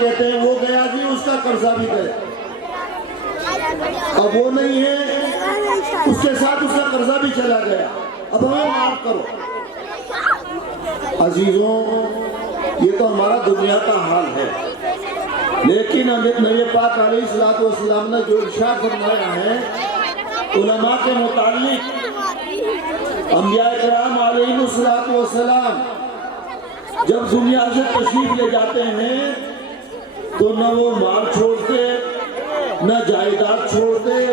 کہتے ہیں وہ گیا جی اس کا قرضہ بھی گیا، اب وہ نہیں ہے اس کے ساتھ اس کا قرضہ بھی چلا گیا، اب ہمیں معاف کرو۔ عزیزوں یہ تو ہمارا دنیا کا حال ہے، لیکن نبی پاک علیہ السلام نے جو ارشاد فرمایا ہے علماء کے متعلق، انبیاء کرام علیہ السلام جب دنیا سے تشریف لے جاتے ہیں تو نہ وہ مال چھوڑتے، نہ جائیداد چھوڑتے،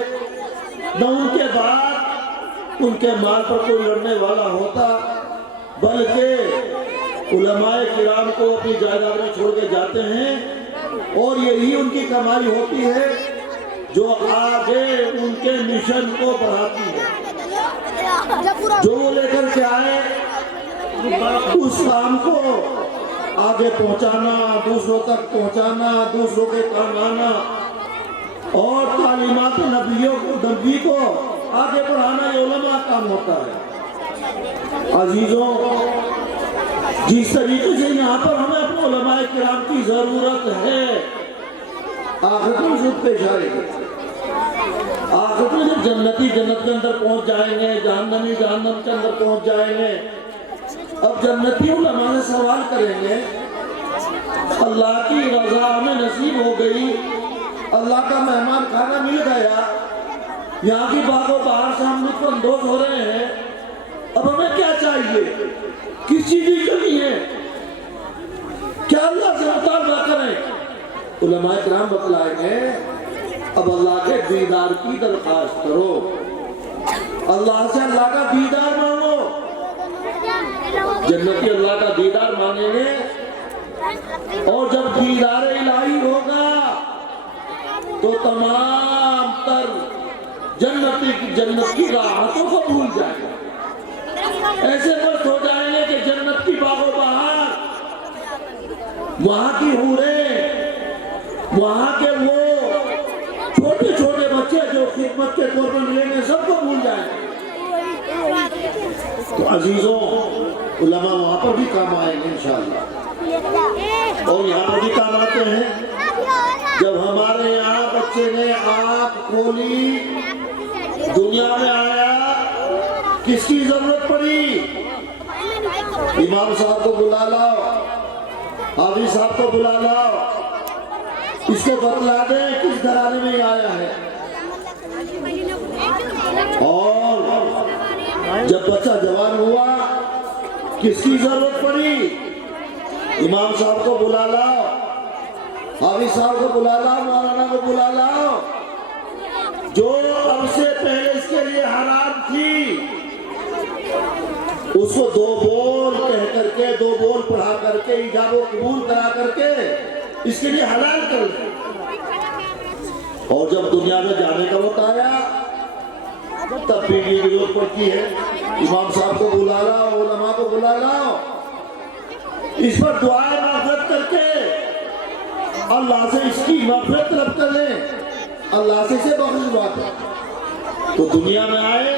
نہ ان کے بعد ان کے مال پر کوئی لڑنے والا ہوتا، بلکہ علماء کرام کو اپنی جائیداد میں چھوڑ کے جاتے ہیں، اور یہی ان کی کمائی ہوتی ہے جو آگے ان کے مشن کو بڑھاتی ہے، جو وہ لے کر کے آئے اس کام کو آگے پہنچانا، دوسروں تک پہنچانا، دوسروں کے کام آنا اور تعلیمات نبی کو آگے بڑھانا، یہ علماء کام ہوتا ہے۔ عزیزوں جس طریقے سے یہاں پر ہمیں اپنے علماء کرام کی ضرورت ہے، آخرت میں ضرورت پیش آئے گی، آخرت میں جب جنتی جنت کے اندر پہنچ جائیں گے، جہنمی جہنم کے اندر پہنچ جائیں گے، اب جنتی علماء سے سوال کریں گے اللہ کی رضا ہمیں نصیب ہو گئی، اللہ کا مہمان کھانا مل گیا، یہاں کی باغ و بہار سے ہم لطف اندوز ہو رہے ہیں، اب ہمیں کیا چاہیے، کس چیز کی کمی ہے، کیا اللہ سے مطالبہ کریں؟ علماء کرام بتلائیں گے اب اللہ کے دیدار کی درخواست کرو، اللہ سے اللہ کا دیدار مانگو، جنتی اللہ کا دیدار مانگیں گے، اور جب دیدار الہی ہوگا تو تمام تر جنت کی راحتوں کو بھول جائیں گے، ایسے مست ہو جائیں گے کہ جنت کی باغ و بہار، وہاں کی حوریں، وہاں کے وہ چھوٹے چھوٹے بچے جو خدمت کے طور پر ملیں گے، سب کو بھول جائیں گے۔ تو عزیزوں علماء وہاں پر بھی کام آئیں گے انشاءاللہ، اور یہاں پر بھی کام آتے ہیں۔ جب ہمارے یہاں بچے نے آنکھ کھولی، دنیا میں آیا، کس کی ضرورت پڑی؟ امام صاحب کو بلا لاؤ، حافظ صاحب کو بلا لاؤ، اس کو بتلا دیں کس گھرانے میں آیا ہے، اور جب بچہ جوان ہوا کس کی ضرورت پڑی؟ امام صاحب کو بلا لاؤ، حافظ صاحب کو بلا لاؤ، مولانا کو بلا لاؤ، جو اب سے پہلے اس کے لیے حرام تھی اس کو دو بول کہہ کر کے، دو بول پڑھا کر کے، ایجاب و قبول کرا کر کے اس کے لیے حلال کر دیں، اور جب دنیا میں جانے کا وقت آیا تب بھی کی ضرورت پڑتی ہے، امام صاحب کو بلا لاؤ، علماء کو بلا لاؤ، اس پر دعائیں مغفرت کر کے اللہ سے اس کی مغفرت طلب کر لیں، اللہ سے اسے بخش بات ہے۔ تو دنیا میں آئے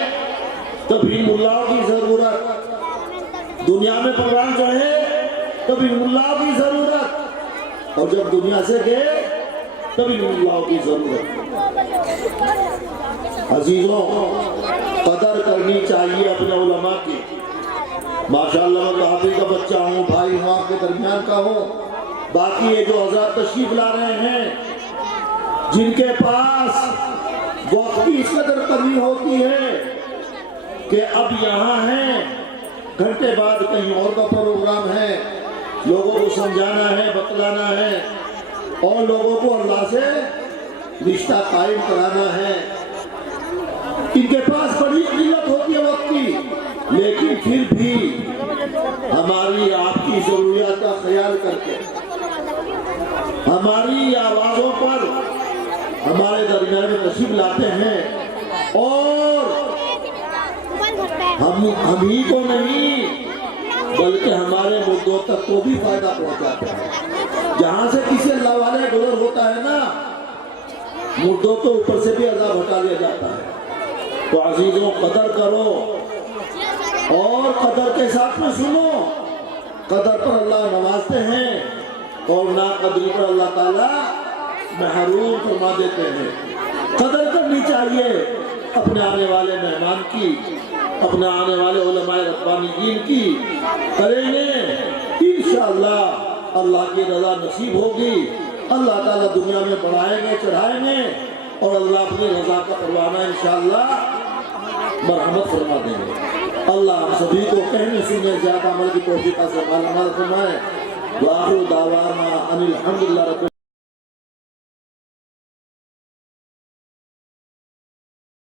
تبھی ملاؤں کی ضرورت، دنیا میں پروگرام جو ہے تبھی ملاؤں کی ضرورت، اور جب دنیا سے گئے تبھی ملاؤں کی ضرورت۔ عزیزوں قدر کرنی چاہیے اپنے علماء کی، ماشاءاللہ میں کافی کا بچہ ہوں، بھائی ہوں، آپ کے درمیان کا ہوں، باقی یہ جو حضرات تشریف لا رہے ہیں جن کے پاس وقت کی اس قدر کمی ہوتی ہے کہ اب یہاں ہیں، گھنٹے بعد کہیں اور کا پروگرام ہے، لوگوں کو سمجھانا ہے، بتلانا ہے، اور لوگوں کو اللہ سے رشتہ قائم کرانا ہے، ان کے پاس بڑی قلت ہوتی ہے وقت کی، لیکن پھر بھی ہماری آپ کی ضروریات کا خیال کر کے ہماری آوازوں پر ہمارے درمیان میں تشریف لاتے ہیں، اور ہم ہی کو نہیں بلکہ ہمارے مردوں تک کو بھی فائدہ پہنچاتے ہیں۔ جہاں سے کسی اللہ والے گزر ہوتا ہے نا، مردوں تو اوپر سے بھی عذاب ہٹا لیا جاتا ہے۔ تو عزیزوں قدر کرو، اور قدر کے ساتھ میں سنو، قدر پر اللہ نوازتے ہیں، اور ناقدری پر اللہ تعالیٰ محروم فرما دیتے ہیں۔ قدر کرنی چاہیے اپنے آنے والے مہمان کی، اپنے آنے والے علماء ربانیین کی، کریں گے انشاءاللہ اللہ کی رضا نصیب ہوگی، اللہ تعالیٰ دنیا میں بڑھائیں گے چڑھائیں گے، اور اللہ اپنی رضا کا پروانہ انشاءاللہ مرحمت فرما دیں گے۔ اللہ ہم سبھی کو کہنے سننے زیادہ عمل کی توفیق سے مالا مال فرمائے۔ وآخر دعوانا ان الحمدللہ رب